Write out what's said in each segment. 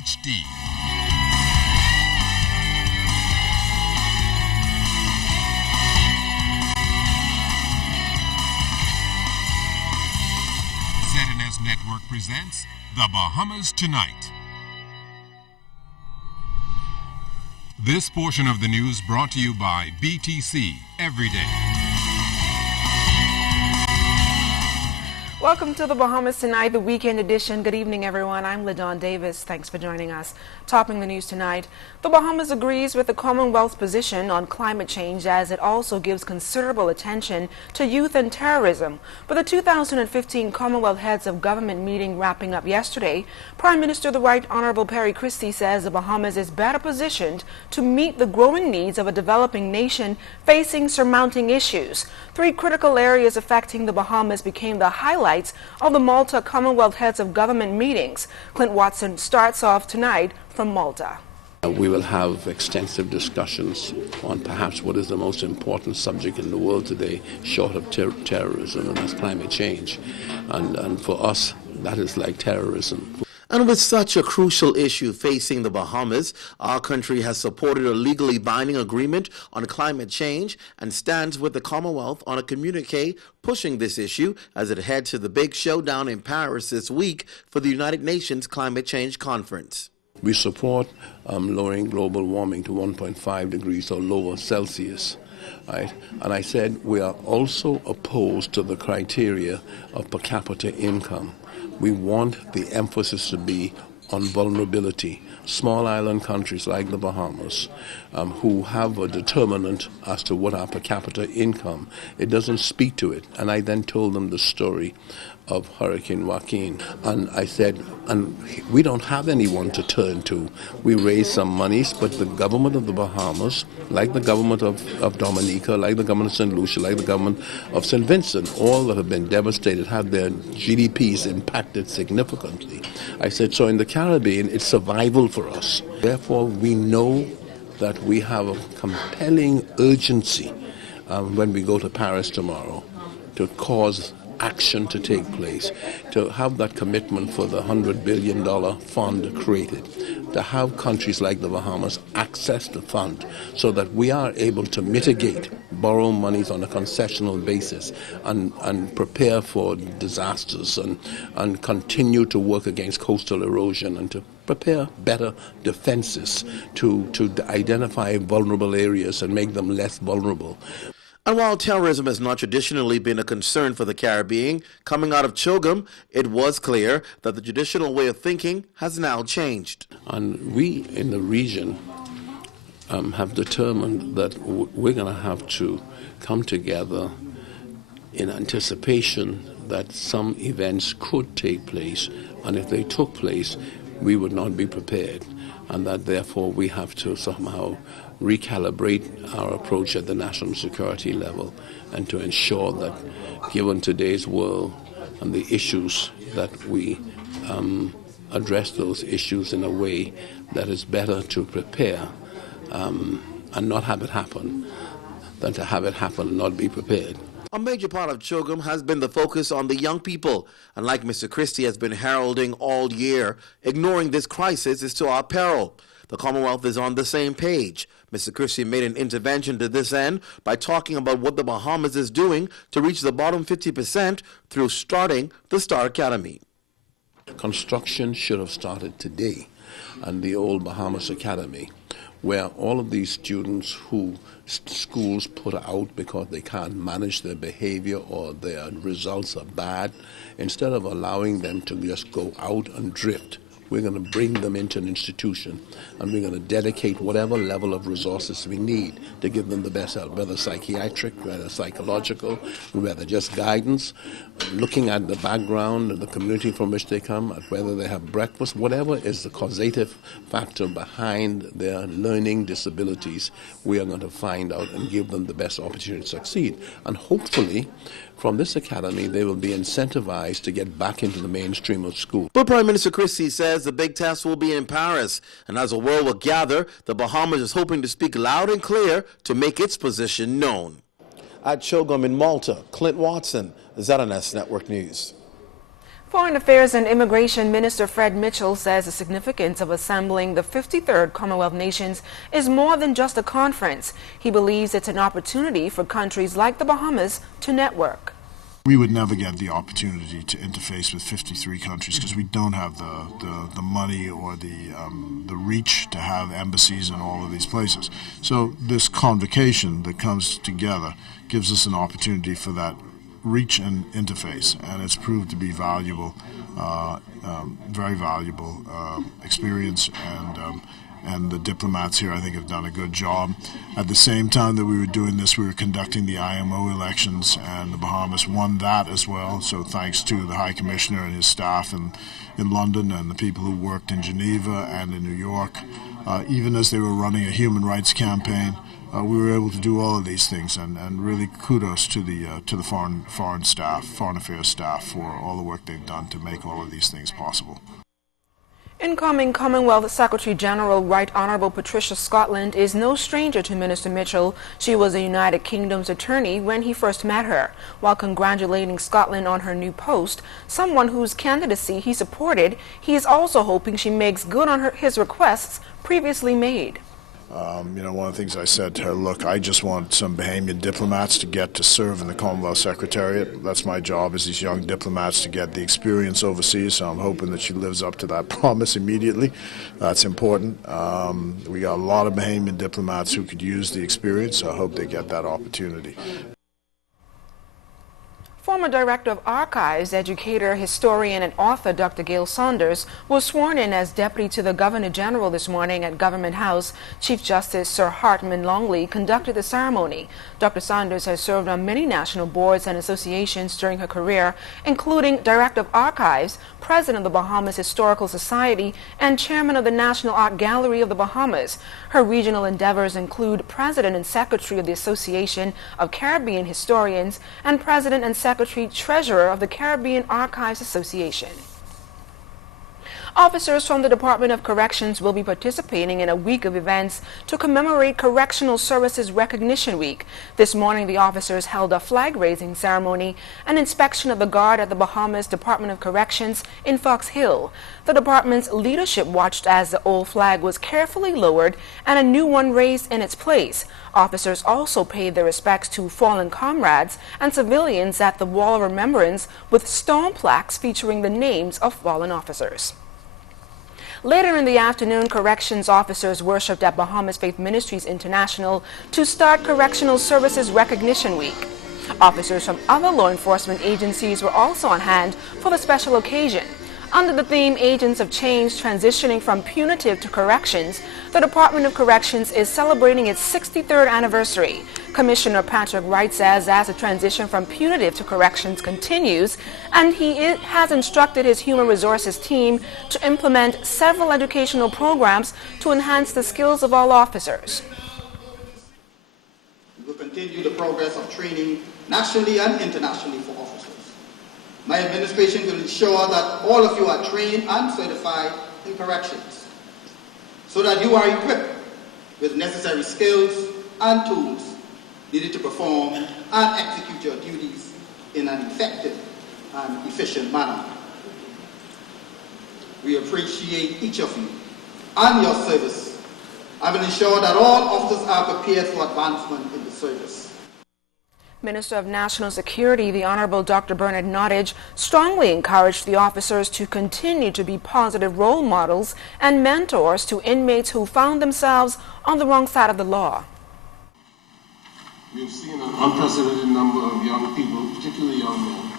HD. ZNS Network presents The Bahamas Tonight. This portion of the news brought to you by BTC Everyday. Welcome to the Bahamas Tonight, the weekend edition. Good evening, everyone. I'm LaDawn Davis. Thanks for joining us. Topping the news tonight, the Bahamas agrees with the Commonwealth's position on climate change as it also gives considerable attention to youth and terrorism. With the 2015 Commonwealth Heads of Government meeting wrapping up yesterday, Prime Minister the Right Honorable Perry Christie says the Bahamas is better positioned to meet the growing needs of a developing nation facing surmounting issues. Three critical areas affecting the Bahamas became the highlight of the Malta Commonwealth Heads of Government meetings. Clint Watson starts off tonight from Malta. We will have extensive discussions on perhaps what is the most important subject in the world today, short of terrorism, and that's climate change. And for us, that is like terrorism. And with such a crucial issue facing the Bahamas, our country has supported a legally binding agreement on climate change and stands with the Commonwealth on a communique pushing this issue as it heads to the big showdown in Paris this week for the United Nations Climate Change Conference. We support lowering global warming to 1.5 degrees or lower Celsius. Right? And I said we are also opposed to the criteria of per capita income. We want the emphasis to be on vulnerability. Small island countries like the Bahamas, who have a determinant as to what our per capita income, it doesn't speak to it. And I then told them the story of Hurricane Joaquin. And I said, and we don't have anyone to turn to. We raised some monies, but the government of the Bahamas, like the government of Dominica, like the government of St. Lucia, like the government of St. Vincent, all that have been devastated, had their GDPs impacted significantly. I said, so in the Caribbean, it's survival for us. Therefore, we know that we have a compelling urgency when we go to Paris tomorrow to cause action to take place, to have that commitment for the $100 billion fund created, to have countries like the Bahamas access the fund so that we are able to mitigate, borrow monies on a concessional basis and prepare for disasters and continue to work against coastal erosion and to prepare better defenses to identify vulnerable areas and make them less vulnerable. And while terrorism has not traditionally been a concern for the Caribbean, coming out of CHOGM, it was clear that the traditional way of thinking has now changed. And we in the region have determined that we're going to have to come together in anticipation that some events could take place, and if they took place, we would not be prepared, and that therefore we have to somehow recalibrate our approach at the national security level and to ensure that given today's world and the issues that we address those issues in a way that is better to prepare and not have it happen than to have it happen and not be prepared. A major part of CHOGM has been the focus on the young people, and like Mr. Christie has been heralding all year, ignoring this crisis is to our peril. The Commonwealth is on the same page. Mr. Christie made an intervention to this end by talking about what the Bahamas is doing to reach the bottom 50% through starting the Star Academy. Construction should have started today on the old Bahamas Academy, where all of these students who schools put out because they can't manage their behavior or their results are bad, instead of allowing them to just go out and drift, we're going to bring them into an institution and we're going to dedicate whatever level of resources we need to give them the best help, whether psychiatric, whether psychological, whether just guidance, looking at the background and the community from which they come, at whether they have breakfast, whatever is the causative factor behind their learning disabilities, we are going to find out and give them the best opportunity to succeed. And hopefully, from this academy, they will be incentivized to get back into the mainstream of school. But Prime Minister Christie says the big test will be in Paris, and as the world will gather, the Bahamas is hoping to speak loud and clear to make its position known. At CHOGM in Malta, Clint Watson, ZNS Network News. Foreign Affairs and Immigration Minister Fred Mitchell says the significance of assembling the 53rd Commonwealth Nations is more than just a conference. He believes it's an opportunity for countries like the Bahamas to network. We would never get the opportunity to interface with 53 countries because we don't have the money or the reach to have embassies in all of these places. So this convocation that comes together gives us an opportunity for that reach and interface, and it's proved to be valuable, very valuable experience, and the diplomats here, I think, have done a good job. At the same time that we were doing this, we were conducting the IMO elections, and the Bahamas won that as well, so thanks to the High Commissioner and his staff in London and the people who worked in Geneva and in New York. Even as they were running a human rights campaign, we were able to do all of these things, and really kudos to the foreign affairs staff for all the work they've done to make all of these things possible. Incoming Commonwealth Secretary General Right Honourable Patricia Scotland is no stranger to Minister Mitchell. She was a United Kingdom's attorney when he first met her. While congratulating Scotland on her new post, someone whose candidacy he supported, he is also hoping she makes good on his requests previously made. One of the things I said to her, look, I just want some Bahamian diplomats to get to serve in the Commonwealth Secretariat. That's my job, is these young diplomats to get the experience overseas, so I'm hoping that she lives up to that promise immediately. That's important. We got a lot of Bahamian diplomats who could use the experience, so I hope they get that opportunity. Former Director of Archives, educator, historian, and author Dr. Gail Saunders was sworn in as Deputy to the Governor General this morning at Government House. Chief Justice Sir Hartman Longley conducted the ceremony. Dr. Saunders has served on many national boards and associations during her career, including Director of Archives, President of the Bahamas Historical Society, and Chairman of the National Art Gallery of the Bahamas. Her regional endeavors include President and Secretary of the Association of Caribbean Historians and President and Secretary-Treasurer of the Caribbean Archives Association. Officers from the Department of Corrections will be participating in a week of events to commemorate Correctional Services Recognition Week. This morning, the officers held a flag-raising ceremony and inspection of the guard at the Bahamas Department of Corrections in Fox Hill. The department's leadership watched as the old flag was carefully lowered and a new one raised in its place. Officers also paid their respects to fallen comrades and civilians at the Wall of Remembrance with stone plaques featuring the names of fallen officers. Later in the afternoon, corrections officers worshipped at Bahamas Faith Ministries International to start Correctional Services Recognition Week. Officers from other law enforcement agencies were also on hand for the special occasion. Under the theme Agents of Change Transitioning from Punitive to Corrections, the Department of Corrections is celebrating its 63rd anniversary. Commissioner Patrick Wright says as the transition from punitive to corrections continues, and he has instructed his human resources team to implement several educational programs to enhance the skills of all officers. We will continue the progress of training nationally and internationally for officers. My administration will ensure that all of you are trained and certified in corrections so that you are equipped with necessary skills and tools needed to perform and execute your duties in an effective and efficient manner. We appreciate each of you and your service, having ensured that all officers are prepared for advancement in the service. Minister of National Security, the Honorable Dr. Bernard Nottage, strongly encouraged the officers to continue to be positive role models and mentors to inmates who found themselves on the wrong side of the law. We have seen an unprecedented number of young people, particularly young men,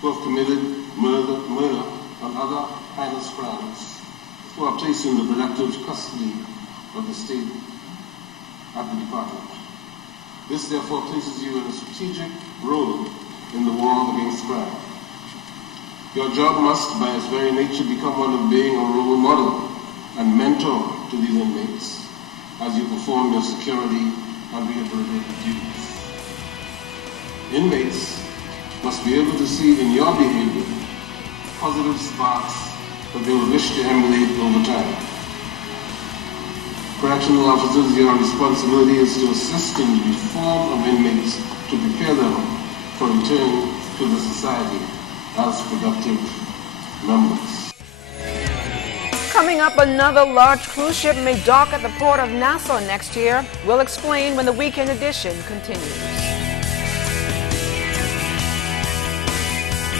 who have committed murder and other heinous crimes, who are placed in the protective custody of the state at the department. This therefore places you in a strategic role in the war against crime. Your job must, by its very nature, become one of being a role model and mentor to these inmates as you perform your security and rehabilitative duties. Inmates must be able to see in your behavior positive sparks that they will wish to emulate over time. Correctional officers, your responsibility is to assist in the reform of inmates to prepare them for return to the society as productive members. Coming up, another large cruise ship may dock at the port of Nassau next year. We'll explain when the weekend edition continues.